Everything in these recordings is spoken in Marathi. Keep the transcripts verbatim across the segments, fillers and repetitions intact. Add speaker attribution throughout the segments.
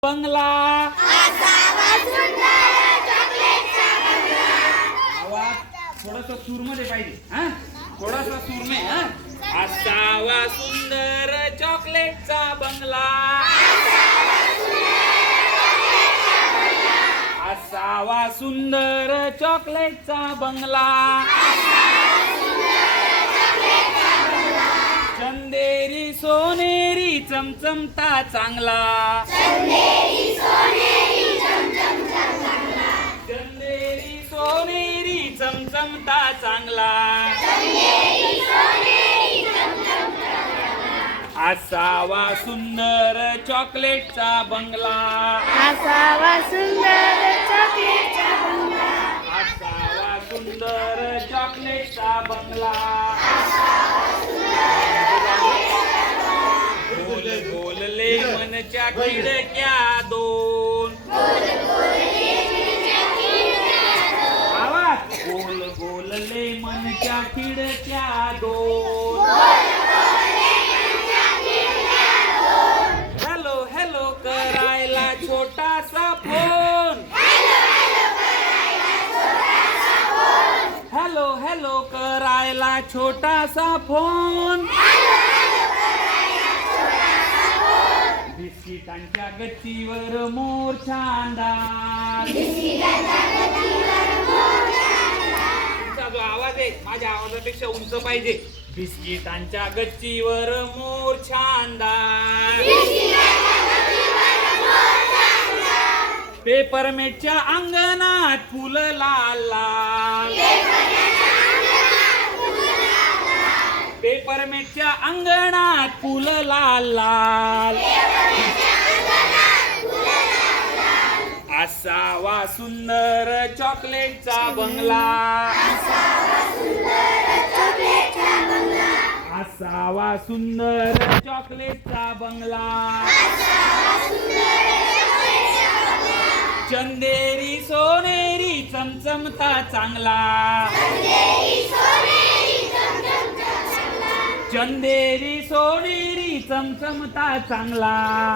Speaker 1: बंगला आवाज थोडासा सूर मध्ये पाहिजे हा थोडासा सूर में हा असावा सुंदर चॉकलेटचा बंगला असावा सुंदर चॉकलेटचा बंगला चंदेरी सोनेरी चमचमता चांगला चंदेरी सोनेरी चमचमता चांगला असावा सुंदर चॉकलेटचा बंगला
Speaker 2: असावा सुंदर चॉकलेटचा बंगला
Speaker 1: असावा सुंदर चॉकलेटचा बंगला गोल गोल लेमनच्या खिडक्या दोन आवाज गोल गोल लेमनच्या खिडक्या दोन हॅलो हॅलो करायला छोटासा फोन हॅलो हॅलो करायला छोटासा फोन बिस्किटांच्या गच्चीवर मोर छानदार तुमचा जो आवाज आहे माझ्या आवाजापेक्षा उंच पाहिजे बिस्किटांच्या गच्चीवर मोर छानदार पेपरमेटच्या अंगणात फुलं लाल लाल पेपरमेटच्या अंगणात फुलं लाल लाल असावा सुंदर चॉकलेटचा बंगला असावा सुंदर चॉकलेटचा बंगला चंदेरी सोनेरी चमचमता चांगला चंदेरी सोनेरी चमचमता चांगला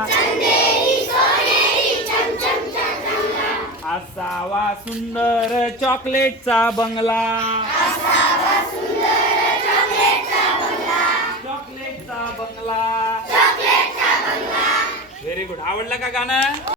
Speaker 1: असावा सुंदर चॉकलेटचा बंगला चॉकलेटचा बंगला व्हेरी गुड आवडलं का गाणं.